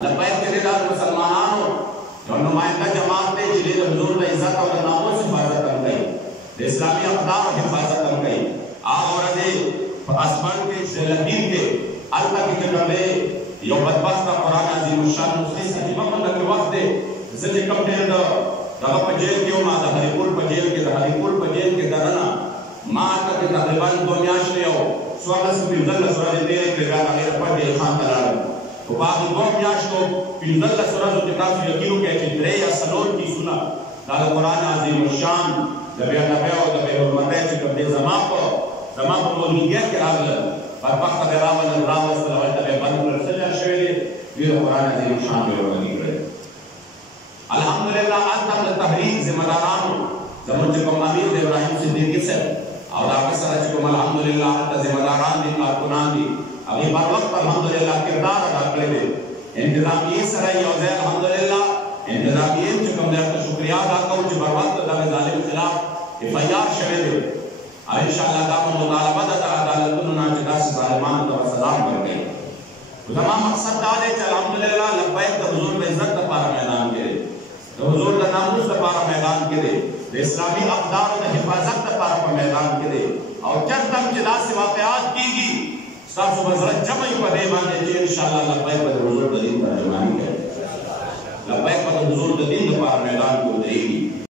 لبیک کے دار مسلمانانو جو نمائندہ جماعت تے جلے حضور دا عزت اور ناموس حفاظت کر گئی اسلامی اقدار حفاظت کر گئی اور دے اسمان کے شلدین کے اللہ کی جنبے یو بدبخت قرآن عظیم الشان نسخی سے جمعہ کے وقت دے زجے کم دیر دا دغا پجیل کے ما دا حریقول پجیل کے دا حریقول پجیل کے درنا ما آتا کہ تقریباً 2 میاشت لیو سوالس کو بلدل سورج دیرے کے گانا غیر پڑھے خان تلالم تو بعد 2 میاشتو بلدل سورج و کتاب یقینو کہ درے یا سلور کی سنا دا قرآن عظیم الشان دبیا نبیو دبیا حرمتے چکم دے زمان کو موجودیت کے راغل بدبخت راول راول صلوات دبیا بند رسجا شویلے یہ قرآن عظیم الشان بے روانی کرے الحمدللہ آتا تحریک ذمہ دارانو زمان چکم امیر ابراہیم صدیقی سے اور آگے سر چکم الحمدللہ آتا ذمہ داران دی کارکنان دی ابھی بر وقت الحمدللہ کردار ادا کرے دے انتظامیہ سرائی اوزے الحمدللہ انتظامیہ چکم دے اپنا شکریہ ادا کرو چی بر وقت دا ظالم خلاف افیار شوے دے اور انشاءاللہ دا مطالبہ دا عدالتون ناچدہ سے ظالمان دا سلام کر گئی تمام مقصد دا دے چا الحمدللہ لبیک دا حضور میں عزت دا پارا میدان کرے دا حضور دا ناموس دا پارا میدان کرے دا اسلامی اقدار دا حفاظت دا پارا میدان کرے اور جب تک جدا سے واقعات کی گی سب بزرگ جمعی پا دے بانے جی انشاءاللہ لبیک دا حضور دا دین ترجمانی کرے لبیک دا حضور دا دین دا پارا میدان کو دے گی